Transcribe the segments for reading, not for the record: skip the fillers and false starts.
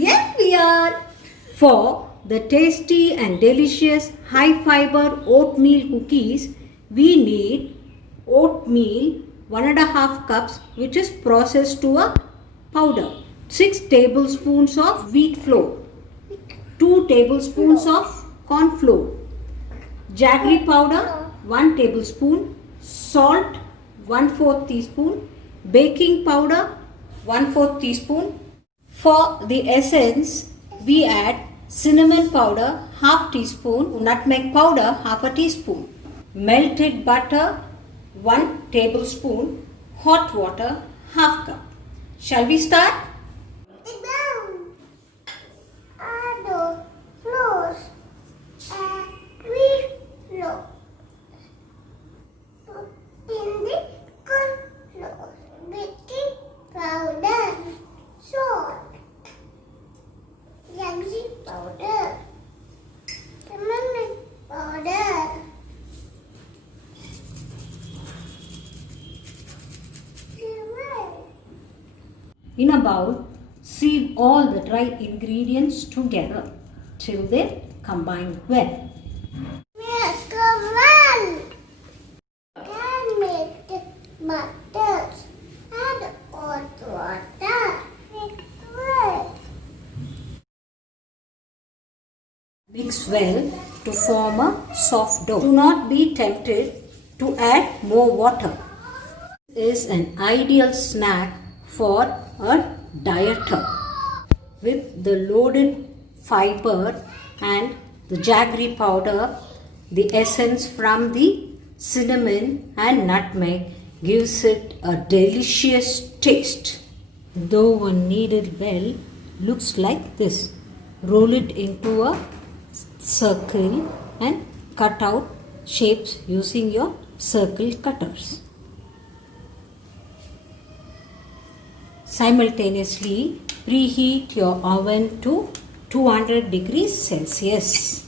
Yes, we are. For the tasty and delicious high fiber oatmeal cookies, we need oatmeal 1.5 cups, which is processed to a powder. 6 tablespoons of wheat flour. 2 tablespoons of corn flour. Jaggery powder 1 tablespoon. Salt 1/4 teaspoon. Baking powder 1/4 teaspoon. For the essence, we add cinnamon powder half teaspoon, nutmeg powder half a teaspoon, melted butter 1 tablespoon, hot water half cup. Shall we start? In a bowl, sieve all the dry ingredients together till they combine well. Yes, come on. Can make the butter and hot water. Mix well to form a soft dough. Do not be tempted to add more water. This is an ideal snack for a dieter. With the loaded fiber and the jaggery powder, the essence from the cinnamon and nutmeg gives it a delicious taste. The dough, when kneaded well, looks like this. Roll it into a circle and cut out shapes using your circle cutters. Simultaneously, preheat your oven to 200 degrees Celsius.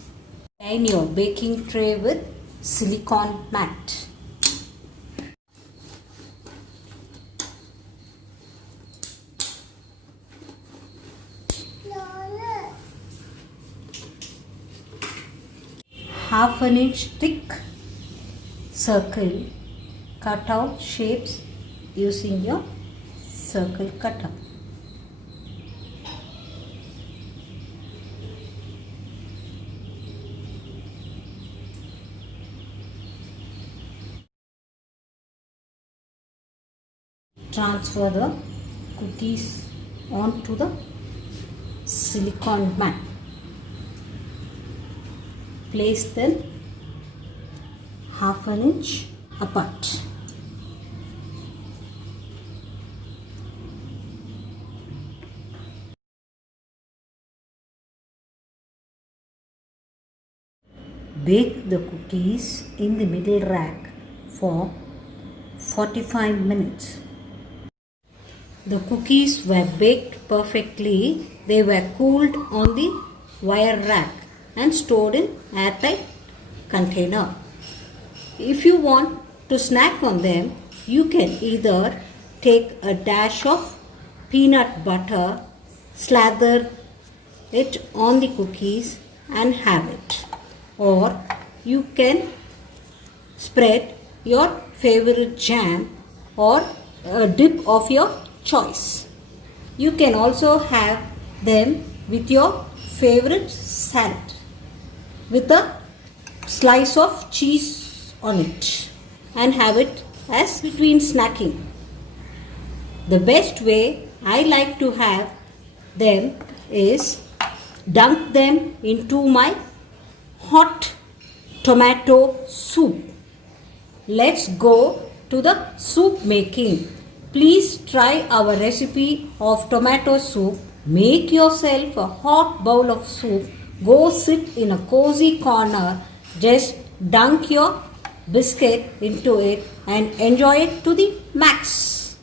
Line your baking tray with silicone mat. Half an inch thick circle, cut out shapes using your circle cutter. Transfer the cookies onto the silicone mat. Place them half an inch apart. Bake the cookies in the middle rack for 45 minutes. The cookies were baked perfectly. They were cooled on the wire rack and stored in airtight container. If you want to snack on them, you can either take a dash of peanut butter, slather it on the cookies and have it. Or you can spread your favorite jam or a dip of your choice. You can also have them with your favorite salad with a slice of cheese on it and have it as between snacking. The best way I like to have them is dunk them into my hot tomato soup. Let's go to the soup making. Please try our recipe of tomato soup. Make yourself a hot bowl of soup. Go sit in a cozy corner. Just dunk your biscuit into it and enjoy it to the max.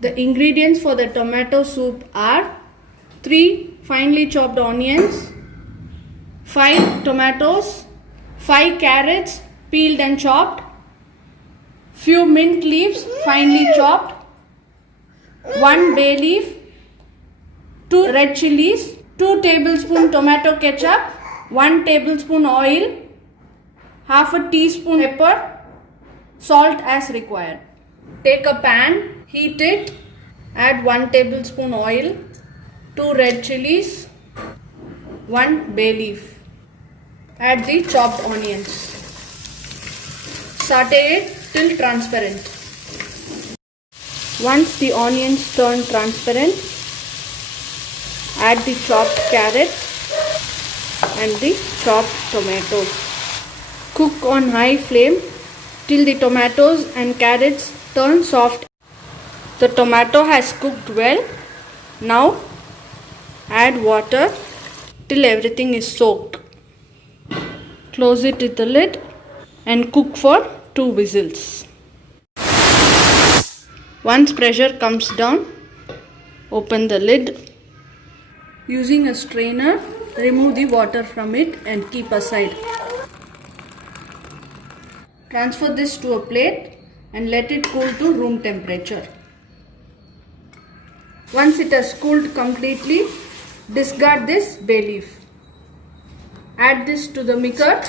The ingredients for the tomato soup are 3 finely chopped onions, 5 tomatoes, 5 carrots peeled and chopped, few mint leaves finely chopped, 1 bay leaf, 2 red chilies, 2 tablespoon tomato ketchup, 1 tablespoon oil, half a teaspoon pepper, salt as required. Take a pan, heat it, add 1 tablespoon oil, 2 red chilies, 1 bay leaf. Add the chopped onions. Saute it till transparent. Once the onions turn transparent, add the chopped carrot and the chopped tomatoes. Cook on high flame till the tomatoes and carrots turn soft. The tomato has cooked well. Now add water till everything is soaked. Close it with the lid and cook for 2 whistles. Once pressure comes down, open the lid. Using a strainer, remove the water from it and keep aside. Transfer this to a plate and let it cool to room temperature. Once it has cooled completely, discard this bay leaf. Add this to the mixer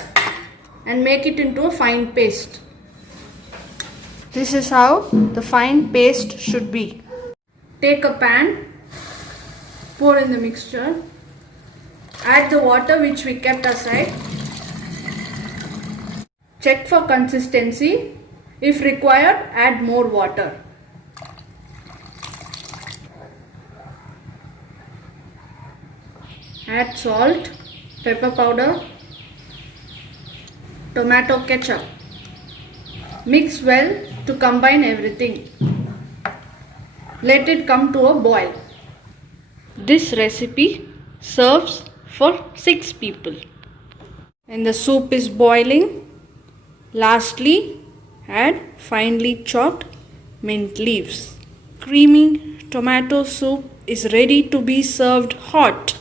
and make it into a fine paste. This is how the fine paste should be. Take a pan, pour in the mixture, add the water which we kept aside. Check for consistency. If required, add more water. Add salt, pepper powder, tomato ketchup. Mix well to combine everything. Let it come to a boil. This recipe serves for 6 people. When the soup is boiling, lastly add finely chopped mint leaves. Creamy tomato soup is ready to be served hot.